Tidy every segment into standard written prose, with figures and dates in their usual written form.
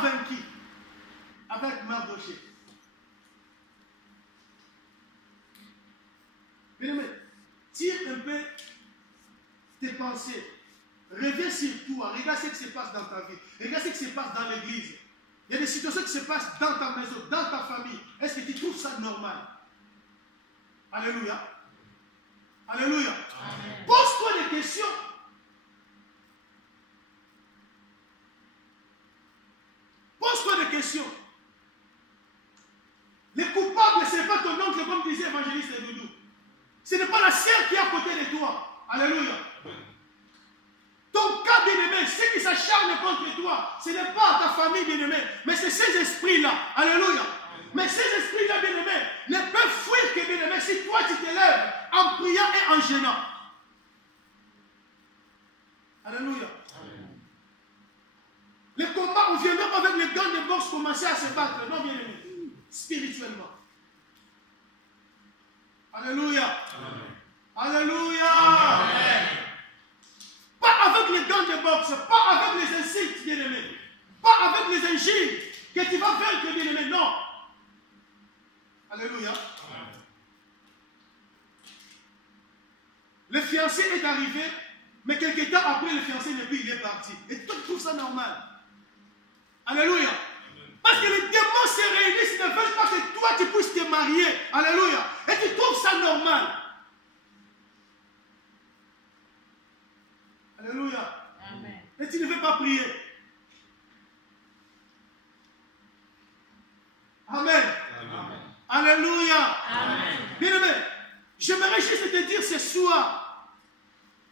vaincu avec Mardochée. Bien-aimé, tire un peu tes pensées. Reviens sur toi. Regarde ce qui se passe dans ta vie. Regarde ce qui se passe dans l'église. Il y a des situations qui se passent dans ta maison, dans ta famille. Est-ce que tu trouves ça normal? Alléluia. Alléluia. Pose-toi des questions. Pose-toi des questions. Les coupables, ce n'est pas ton oncle, comme disait l'évangéliste Doudou. Ce n'est pas la sœur qui est à côté de toi. Alléluia. Ton cas bien-aimé, ceux qui s'acharnent contre toi, ce n'est pas ta famille bien-aimée, mais c'est ces esprits-là. Alléluia. Mais ces esprits-là bien-aimés ne peuvent fuir que bien-aimé si toi tu te lèves en priant et en gênant. Alléluia. Les combats, on viendra avec les gants de boxe commencer à se battre. Non, bien-aimé. Spirituellement. Alléluia. Alléluia. Amen. Pas avec les gants de boxe, pas avec les insultes, bien-aimé. Pas avec les injures que tu vas vaincre, bien-aimé. Non. Alléluia. Amen. Le fiancé est arrivé, mais quelques temps après, le fiancé n'est plus, il est parti. Et toi, tu trouves ça normal. Alléluia. Parce que les démons se réunissent, ils ne veulent pas que toi, tu puisses te marier. Alléluia. Et tu trouves ça normal. Alléluia. Amen. Et tu ne veux pas prier. Amen. Amen. Alléluia. Amen. Bien-aimé, j'aimerais juste te dire ce soir,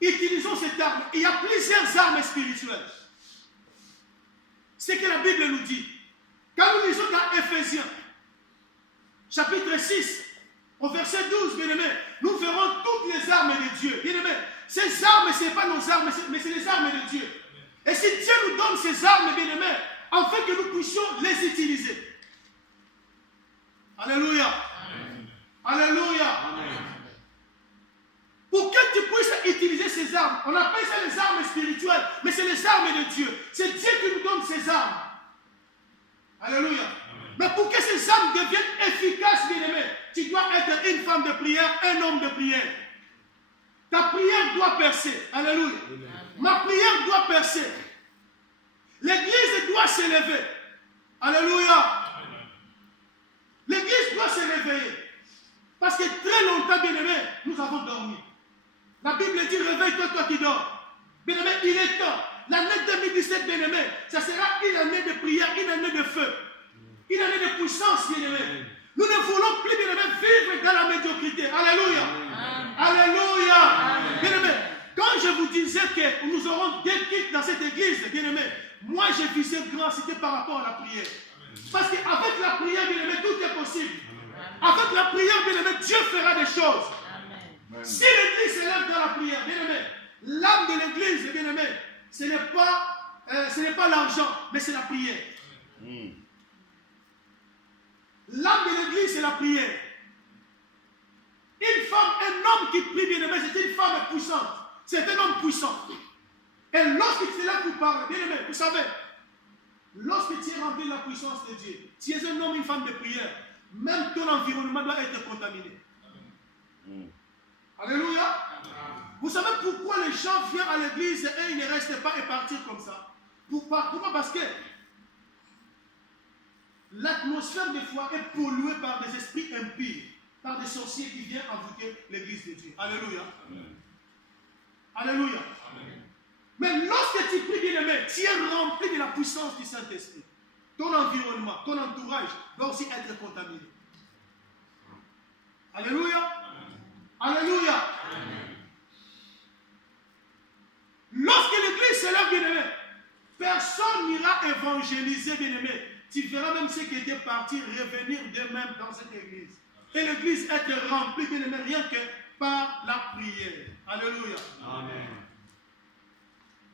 utilisons cette arme. Il y a plusieurs armes spirituelles. C'est ce que la Bible nous dit. Quand nous lisons dans Éphésiens, chapitre 6, au verset 12, bien-aimé, nous verrons toutes les armes de Dieu. Bien-aimé, ces armes, ce n'est pas nos armes, mais c'est les armes de Dieu. Et si Dieu nous donne ces armes, bien-aimé, afin que nous puissions les utiliser. Alléluia. Amen. Alléluia. Amen. Pour que tu puisses utiliser ces armes, on appelle ça les armes spirituelles, mais c'est les armes de Dieu. C'est Dieu qui nous donne ces armes. Alléluia. Amen. Mais pour que ces armes deviennent efficaces, bien-aimé, tu dois être une femme de prière, un homme de prière. Ta prière doit percer. Alléluia. Amen. Ma prière doit percer. L'église doit s'élever. Alléluia. L'église doit se réveiller. Parce que très longtemps, bien-aimé, nous avons dormi. La Bible dit, réveille-toi, toi qui dors. Bien-aimé, il est temps. L'année 2017, bien-aimé, ça sera une année de prière, une année de feu. Une année de puissance, bien-aimé. Nous ne voulons plus, bien-aimé, vivre dans la médiocrité. Alléluia. Amen. Alléluia. Bien-aimé, quand je vous disais que nous aurons des kits dans cette église, bien-aimé, moi je visais grand, c'était par rapport à la prière. Parce qu'avec la prière, bien-aimé, tout est possible. Avec la prière, bien-aimé, Dieu fera des choses. Amen. Si l'église s'élève dans la prière, bien-aimé, l'âme de l'église, bien-aimé, ce n'est pas l'argent, mais c'est la prière. L'âme de l'église, c'est la prière. Une femme, un homme qui prie, bien-aimé, c'est une femme puissante. C'est un homme puissant. Et lorsqu'il se lève pour parler, bien-aimé, vous savez, lorsque tu es rempli de la puissance de Dieu, tu es un homme, une femme de prière, même ton environnement doit être contaminé. Alléluia. Vous savez pourquoi les gens viennent à l'église et ils ne restent pas et partir comme ça? Pourquoi? Parce que l'atmosphère des fois est polluée par des esprits impurs, par des sorciers qui viennent envoûter l'église de Dieu. Alléluia. Amen. Alléluia. Amen. Mais lorsque tu pries, bien-aimé, tu es rempli de la puissance du Saint-Esprit. Ton environnement, ton entourage doit aussi être contaminé. Alléluia. Amen. Alléluia. Amen. Lorsque l'église se lève, bien-aimé, personne n'ira évangéliser, bien-aimé. Tu verras même ceux qui étaient partis revenir d'eux-mêmes dans cette église. Et l'église est remplie, bien-aimé, rien que par la prière. Alléluia. Amen.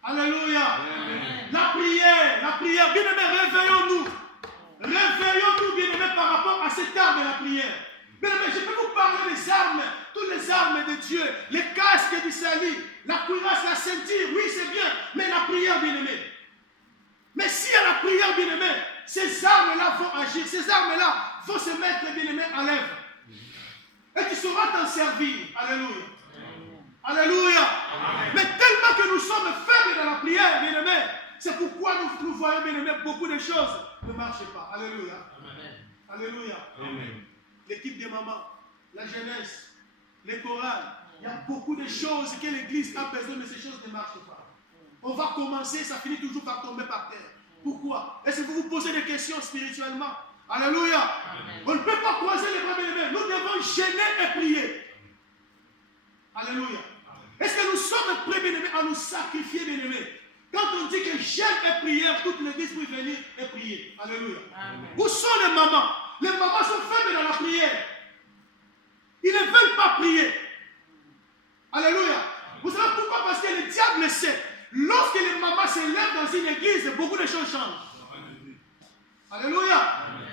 Alléluia. Amen. La prière, bien-aimé, réveillons-nous. Réveillons-nous, bien-aimé, par rapport à cette arme de la prière. Bien-aimé, je peux vous parler des armes, toutes les armes de Dieu, les casques du salut, la cuirasse, la ceinture, oui, c'est bien, mais la prière, bien-aimé. Mais si à la prière, bien-aimé, ces armes-là vont agir, ces armes-là vont se mettre, bien-aimé, à l'œuvre. Et tu sauras t'en servir. Alléluia. Alléluia. Mais tellement que nous sommes faibles dans la prière, bien-aimé, c'est pourquoi nous voyons, bien-aimé, beaucoup de choses ne marchent pas. Alléluia. Alléluia. L'équipe des mamans, la jeunesse, les chorales, il y a beaucoup de choses que l'Église a besoin, mais ces choses ne marchent pas. On va commencer, ça finit toujours par tomber par terre. Pourquoi? Est-ce que vous vous posez des questions spirituellement? Alléluia. Amen. On ne peut pas croiser les bras, bien-aimés. Nous devons gêner et prier. Alléluia. Est-ce que nous sommes prêts, bien-aimés, à nous sacrifier, bien-aimés? Quand on dit que gêne et prière, toute l'Église peut venir et prier. Alléluia. Amen. Où sont les mamans? Les mamans sont faibles dans la prière. Ils ne veulent pas prier. Alléluia. Vous savez pourquoi? Parce que le diable sait. Lorsque les mamans se lèvent dans une église, beaucoup de choses changent. Alléluia. Amen.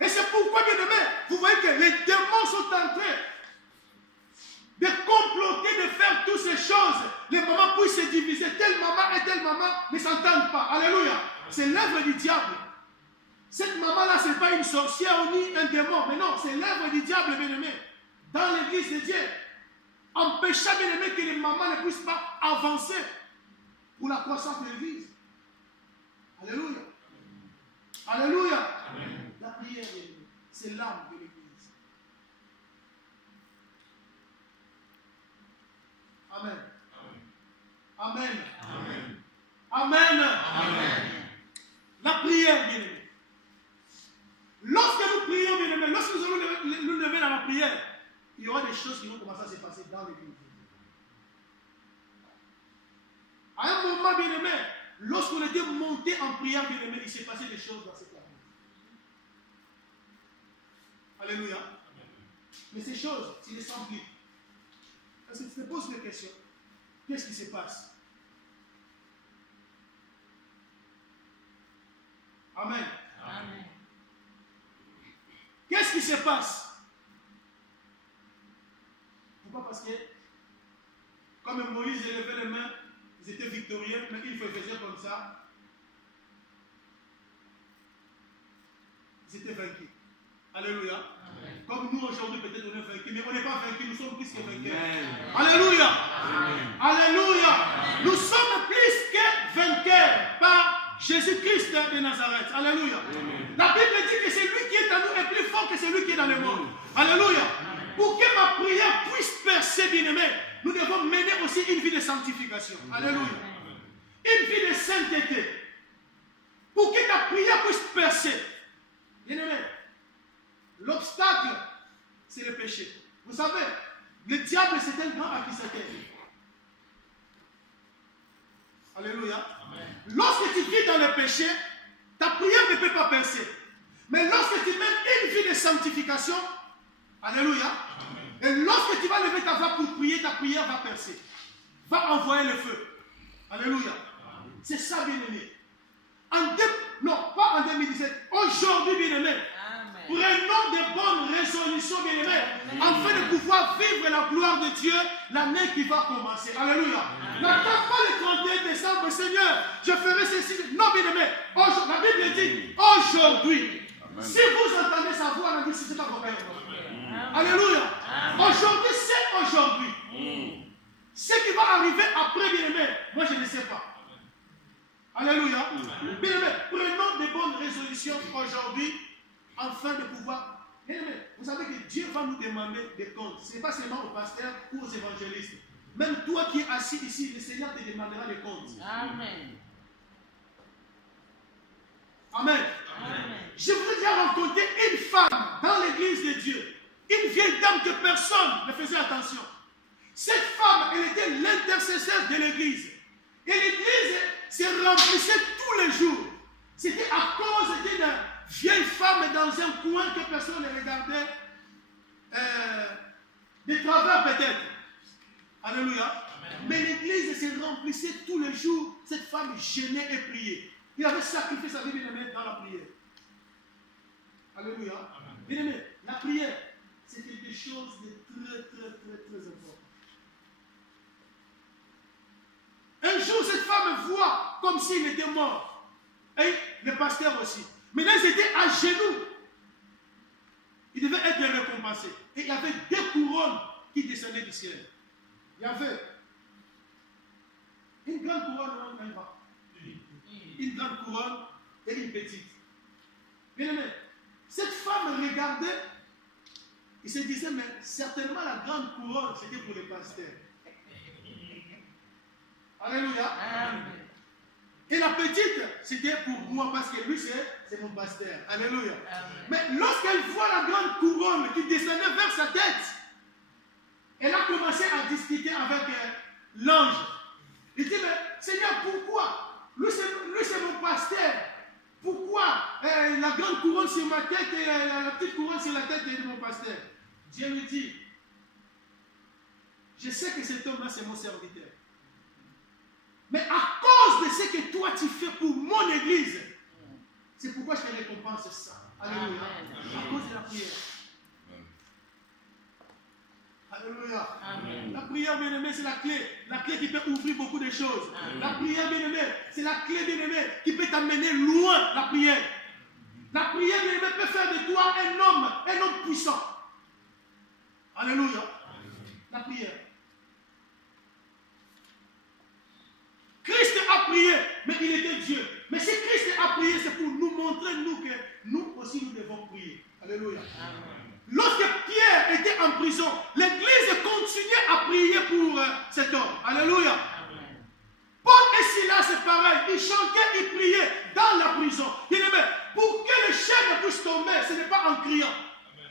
Et c'est pourquoi, bien aimé, vous voyez que les démons sont en train de comploter, de faire toutes ces choses. Les mamans puissent se diviser. Telle maman et telle maman ne s'entendent pas. Alléluia. C'est l'œuvre du diable. Cette maman-là, ce n'est pas une sorcière ni un démon. Mais non, c'est l'œuvre du diable, bien aimé. Dans l'église de Dieu. Empêchant, bien aimé, que les mamans ne puissent pas avancer pour la croissance de l'église. Alléluia. Alléluia. Amen. La prière, c'est l'âme de l'église. Amen. Amen. Amen. Amen. Amen. La prière, bien aimé. Lorsque nous prions, bien aimé, lorsque nous allons nous lever dans la prière, il y aura des choses qui vont commencer à se passer dans l'église. À un moment, bien aimé, lorsqu'on était monté en prière, bien aimé, il s'est passé des choses dans cette église. Alléluia. Mais ces choses, tu les sens plus. Parce que tu te poses des questions. Qu'est-ce qui se passe? Amen. Amen. Qu'est-ce qui se passe? Pourquoi? Parce que, comme Moïse élevait les mains, ils étaient victorieux, mais ils faisaient comme ça. Ils étaient vaincus. Alléluia. Amen. Comme nous aujourd'hui, peut-être on est vaincus, mais on n'est pas vaincus, nous sommes plus que vainqueurs. Alléluia. Amen. Alléluia. Amen. Nous sommes plus que vainqueurs par Jésus-Christ de Nazareth. Alléluia. Amen. La Bible dit que celui qui est en nous est plus fort que celui qui est dans le monde. Alléluia. Amen. Pour que ma prière puisse percer, bien-aimé, nous devons mener aussi une vie de sanctification. Alléluia. Amen. Une vie de sainteté. Pour que ta prière puisse percer. Bien-aimé, l'obstacle, c'est le péché. Vous savez, le diable, c'est un grand accusateur. Alléluia. Amen. Lorsque tu vis dans le péché, ta prière ne peut pas percer. Mais lorsque tu mènes une vie de sanctification, alléluia, amen. Et lorsque tu vas lever ta voix pour prier, ta prière va percer. Va envoyer le feu. Alléluia. C'est ça, bien-aimé. Non, pas en 2017. Aujourd'hui, bien-aimé, prenons de bonnes résolutions, bien-aimés, afin de pouvoir vivre la gloire de Dieu l'année qui va commencer. Alléluia. N'attends pas le 31 décembre, Seigneur, je ferai ceci. Non, bien-aimés, la Bible dit aujourd'hui. Si vous entendez sa voix, on dit c'est pas vrai. Alléluia. Aujourd'hui, c'est aujourd'hui. Ce qui va arriver après, bien-aimés, moi je ne sais pas. Alléluia. Bien-aimés, prenons de bonnes résolutions aujourd'hui afin de pouvoir. Bien-aimés, vous savez que Dieu va nous demander des comptes. Ce n'est pas seulement aux pasteurs ou aux évangélistes. Même toi qui es assis ici, le Seigneur te demandera des comptes. Amen. Amen. Amen. Je voudrais dire rencontrer une femme dans l'église de Dieu. Une vieille dame que personne ne faisait attention. Cette femme, elle était l'intercesseur de l'église. Et l'église se remplissait tous les jours. C'était à cause d'une vieille femme dans un coin que personne ne regardait. De travers peut-être. Alléluia. Amen. Mais l'église se remplissait tous les jours. Cette femme jeûnait et priait. Il avait sacrifié sa vie, bien-aimé, dans la prière. Alléluia. Bien-aimé, la prière, c'est quelque chose de très, très, très, très important. Un jour, cette femme voit comme s'il était mort. Et les pasteurs aussi. Maintenant, ils étaient à genoux. Ils devaient être récompensés. Et il y avait deux couronnes qui descendaient du ciel. Il y avait une grande couronne, une grande couronne et une petite. Bien aimé, cette femme regardait, il se disait, mais certainement la grande couronne, c'était pour les pasteurs. Alléluia. Amen. Et la petite, c'était pour moi, parce que lui, c'est mon pasteur. Alléluia. Amen. Mais lorsqu'elle voit la grande couronne qui descendait vers sa tête, elle a commencé à discuter avec l'ange. Il dit, mais Seigneur, pourquoi? Lui, c'est mon pasteur. Pourquoi la grande couronne sur ma tête et la petite couronne sur la tête de mon pasteur? Dieu lui dit, je sais que cet homme-là, c'est mon serviteur. Mais à cause de ce que toi tu fais pour mon église, c'est pourquoi je te récompense ça. Alléluia. À cause de la prière. Alléluia. Amen. La prière, bien aimé, c'est la clé. La clé qui peut ouvrir beaucoup de choses. Amen. La prière, bien aimé, c'est la clé, bien aimé, qui peut t'amener loin, la prière. La prière, bien aimé, peut faire de toi un homme puissant. Alléluia. Amen. La prière. Christ a prié, mais il était Dieu. Mais si Christ a prié, c'est pour nous montrer, nous, que nous aussi, nous devons prier. Alléluia. Amen. Lorsque Pierre était en prison, l'église continuait à prier pour cet homme. Alléluia. Amen. Paul et Silas, c'est pareil. Ils chantaient, ils priaient dans la prison. Pour que les chaînes puissent tomber, ce n'est pas en criant.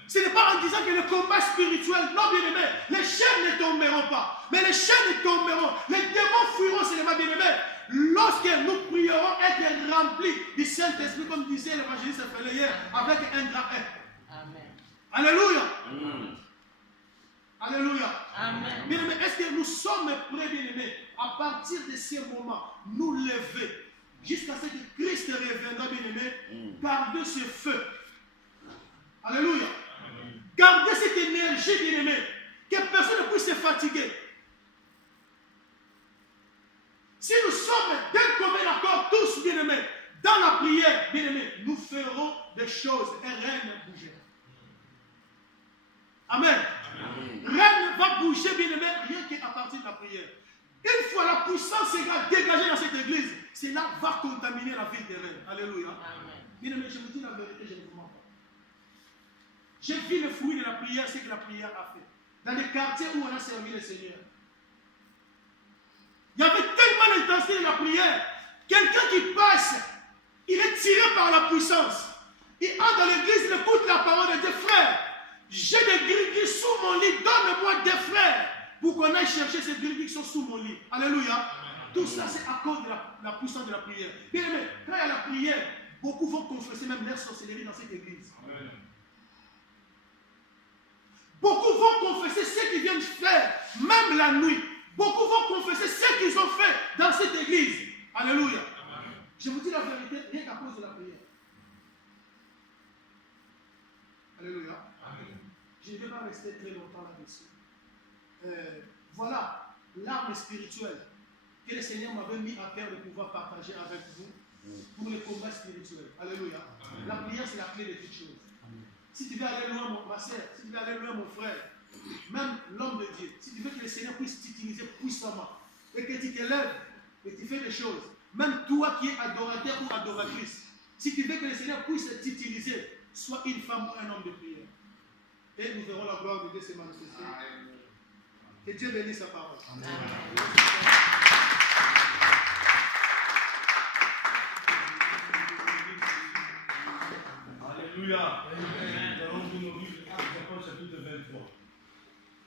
Ce n'est pas en disant que le combat spirituel, non, bien aimé, les chaînes ne tomberont pas. Mais les chaînes tomberont. Les démons fuiront, ce n'est pas bien aimé. Lorsque nous prierons être remplis du Saint-Esprit, comme disait l'évangéliste hier, avec un grand un. Amen. Alléluia. Amen. Alléluia. Amen. Bien aimé, est-ce que nous sommes prêts, bien aimé, à partir de ce moment, nous lever jusqu'à ce que Christ reviendra, bien aimé, garder ce feu. Alléluia. Amen. Garder cette énergie, bien aimé, que personne ne puisse se fatiguer. Si nous sommes d'un commun accord, tous, bien aimés, dans la prière, bien aimé, nous ferons des choses et rien ne bougera. Amen. Amen. Rien ne va bouger, bien aimé, rien qu'à partir de la prière. Une fois la puissance sera dégagée dans cette église, cela va contaminer la ville des reines. Alléluia. Amen. Bien aimé, je vous dis la vérité, je ne vous mens pas. J'ai vu le fruit de la prière, ce que la prière a fait. Dans les quartiers où on a servi le Seigneur. Il y avait tellement d'intensité de la prière. Quelqu'un qui passe, il est tiré par la puissance. Il entre dans l'église, il écoute la parole de Dieu. Frère, j'ai des gris sous mon lit, donne-moi des frères pour qu'on aille chercher ces gris qui sont sous mon lit. Alléluia. Amen. Tout ça, c'est à cause de la puissance de la prière. Bien aimé, quand il y a la prière, beaucoup vont confesser même leur sorcellerie dans cette église. Amen. Beaucoup vont confesser ce qu'ils viennent faire, même la nuit. Beaucoup vont confesser ce qu'ils ont fait dans cette église. Alléluia. Amen. Je vous dis la vérité, rien qu'à cause de la prière. Alléluia. Amen. Je ne vais pas rester très longtemps là-dessus. Voilà l'arme spirituelle que le Seigneur m'avait mis à cœur de pouvoir partager avec vous pour les combats spirituels. Alléluia. Amen. La prière, c'est la clé de toutes choses. Amen. Si tu veux aller loin, ma soeur, si tu veux aller loin, mon frère, même l'homme de Dieu, si tu veux que le Seigneur puisse t'utiliser puissamment et que tu te lèves et tu fais des choses, même toi qui es adorateur ou adoratrice, si tu veux que le Seigneur puisse t'utiliser, sois une femme ou un homme de prière. Et nous verrons la gloire de Dieu se manifester. Que Dieu bénisse sa parole. Amen. Alléluia. Amen. Nous allons nous chapitre 23.